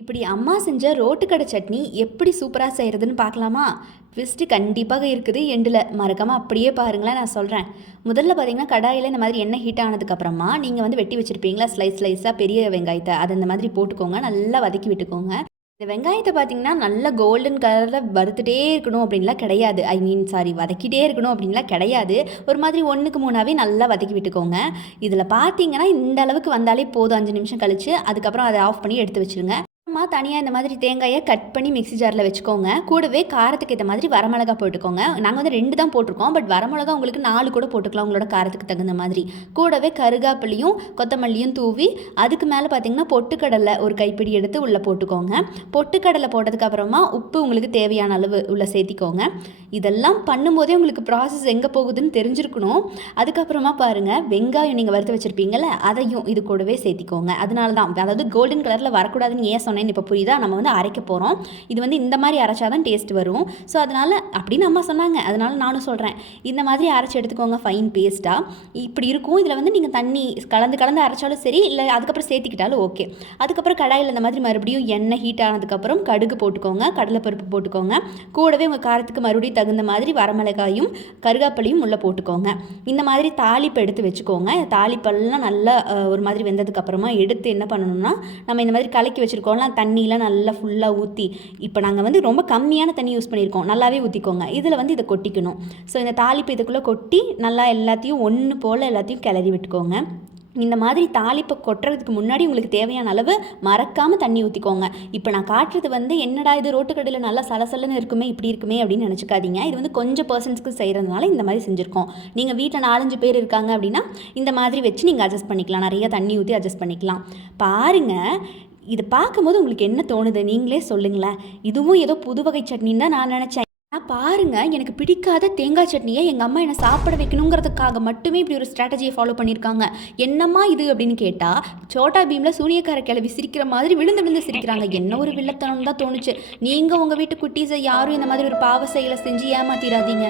இப்படி அம்மா செஞ்ச ரோட்டுக்கடை சட்னி எப்படி சூப்பராக செய்கிறதுன்னு பார்க்கலாமா? ட்விஸ்ட்டு கண்டிப்பாக இருக்குது எண்டில். மறக்காமல் அப்படியே பாருங்களேன், நான் சொல்கிறேன். முதல்ல பார்த்தீங்கன்னா கடாயில் இந்த மாதிரி எண்ணெய் ஹீட் ஆனதுக்கப்புறமா நீங்கள் வந்து வெட்டி வச்சுருப்பீங்களா ஸ்லைஸ் ஸ்லைஸாக பெரிய வெங்காயத்தை, அதை இந்த மாதிரி போட்டுக்கோங்க. நல்லா வதக்கி விட்டுக்கோங்க. இந்த வெங்காயத்தை பார்த்தீங்கன்னா நல்லா கோல்டன் கலரில் வறுத்துட்டே இருக்கணும் அப்படின்லாம் கிடையாது. வதக்கிட்டே இருக்கணும் அப்படின்லாம் கிடையாது. ஒரு மாதிரி 1க்கு 3ஆகவே நல்லா வதக்கி விட்டுக்கோங்க. இதில் பார்த்தீங்கன்னா இந்த அளவுக்கு வந்தாலே போதும். 5 நிமிஷம் கழிச்சு அதுக்கப்புறம் அதை ஆஃப் பண்ணி எடுத்து வச்சுருங்க. தனியாக இந்த மாதிரி தேங்காயை கட் பண்ணி மிக்ஸி ஜாரில் வச்சுக்கோங்க. கூடவே காரத்துக்கு ஏற்ற மாதிரி வரமிளகா போட்டுக்கோங்க. நாங்கள் வந்து 2 தான் போட்டிருக்கோம். பட் வரமிளகா உங்களுக்கு 4 கூட போட்டுக்கலாம், உங்களோட காரத்துக்கு தகுந்த மாதிரி. கூடவே கருகாப்பிலையும் கொத்தமல்லியும் தூவி அதுக்கு மேலே பார்த்தீங்கன்னா பொட்டுக்கடலை ஒரு கைப்பிடி எடுத்து உள்ளே போட்டுக்கோங்க. பொட்டுக்கடலை போட்டதுக்கப்புறமா உப்பு உங்களுக்கு தேவையான அளவு உள்ளே சேர்த்திக்கோங்க. இதெல்லாம் பண்ணும்போதே உங்களுக்கு ப்ராசஸ் எங்கே போகுதுன்னு தெரிஞ்சிருக்கணும். அதுக்கப்புறமா பாருங்கள், வெங்காயம் நீங்கள் வறுத்து வச்சுருப்பீங்கள்ல, அதையும் இது கூடவே சேர்த்திக்கோங்க. அதனால தான், அதாவது கோல்டன் கலரில் வரக்கூடாதுன்னு ஏன் சொன்னேன் இப்போ புரியுதா? நம்ம வந்து அரைக்க போகிறோம். இது வந்து இந்த மாதிரி அரைச்சாதான் டேஸ்ட் வரும். ஸோ அதனால் அப்படின்னு அம்மா சொன்னாங்க, அதனால நானும் சொல்கிறேன். இந்த மாதிரி அரைச்சி எடுத்துக்கோங்க ஃபைன் பேஸ்ட்டாக. இப்படி இருக்கும். இதில் வந்து நீங்கள் தண்ணி கலந்து அரைச்சாலும் சரி, இல்லை அதுக்கப்புறம் சேர்த்திக்கிட்டாலும் ஓகே. அதுக்கப்புறம் கடாயில் இந்த மாதிரி மறுபடியும் எண்ணெய் ஹீட் ஆனதுக்கப்புறம் கடுகு போட்டுக்கோங்க, கடலைப்பருப்பு போட்டுக்கோங்க. கூடவே உங்கள் காரத்துக்கு மறுபடியும் தகுந்த மாதிரி வரமிளகாயும் கருகாப்பிலையும் உள்ளே போட்டுக்கோங்க. இந்த மாதிரி தாளிப்பு எடுத்து வச்சுக்கோங்க. தாளிப்பெல்லாம் நல்லா ஒரு மாதிரி வெந்ததுக்கப்புறமா எடுத்து என்ன பண்ணணும்னா, நம்ம இந்த மாதிரி கலக்கி வச்சுருக்கோம்ல தண்ணியில் நல்லா ஃபுல்லாக ஊற்றி, இப்போ நாங்கள் வந்து ரொம்ப கம்மியான தண்ணி யூஸ் பண்ணியிருக்கோம், நல்லாவே ஊற்றிக்கோங்க. இதில் வந்து இதை கொட்டிக்கணும். ஸோ இந்த தாளிப்பு இதுக்குள்ளே கொட்டி நல்லா எல்லாத்தையும் ஒன்று போல் எல்லாத்தையும் கிளறி விட்டுக்கோங்க. இந்த மாதிரி தாளிப்பை கொட்டுறதுக்கு முன்னாடி உங்களுக்கு தேவையான அளவு மறக்காமல் தண்ணி ஊற்றிக்கோங்க. இப்போ நான் காட்டுறது வந்து என்னடா இது ரோட்டுக்கடையில் நல்லா சலசலன்னு இருக்குமே, இப்படி இருக்குமே அப்படின்னு நினச்சிக்காதீங்க. இது வந்து கொஞ்சம் பர்சன்ஸ்க்கு செய்கிறதுனால இந்த மாதிரி செஞ்சுருக்கோம். நீங்கள் வீட்டில் 4-5 பேர் இருக்காங்க அப்படின்னா இந்த மாதிரி வச்சு நீங்கள் அட்ஜஸ்ட் பண்ணிக்கலாம். நிறைய தண்ணி ஊற்றி அட்ஜஸ்ட் பண்ணிக்கலாம். பாருங்கள், இது பார்க்கும்போது உங்களுக்கு என்ன தோணுது நீங்களே சொல்லுங்களேன். இதுவும் ஏதோ புது வகை சட்னின்னு தான் நான் நினச்சேன். ஆனால் பாருங்கள், எனக்கு பிடிக்காத தேங்காய் சட்னியை எங்கள் அம்மா என்னை சாப்பிட வைக்கணுங்கிறதுக்காக மட்டுமே இப்படி ஒரு ஸ்ட்ராட்டஜியை ஃபாலோ பண்ணியிருக்காங்க. என்னம்மா இது அப்படின்னு கேட்டால், சோட்டா பீமில் சூனியக்கார கிளவி சிரிக்கிற மாதிரி விழுந்து விழுந்து சிரிக்கிறாங்க. என்ன ஒரு வில்லத்தனம் தான் தோணுச்சு. நீங்கள் உங்கள் வீட்டு குட்டீஸை யாரும் இந்த மாதிரி ஒரு பாவ செயலை செஞ்சு ஏமாத்திடாதீங்க.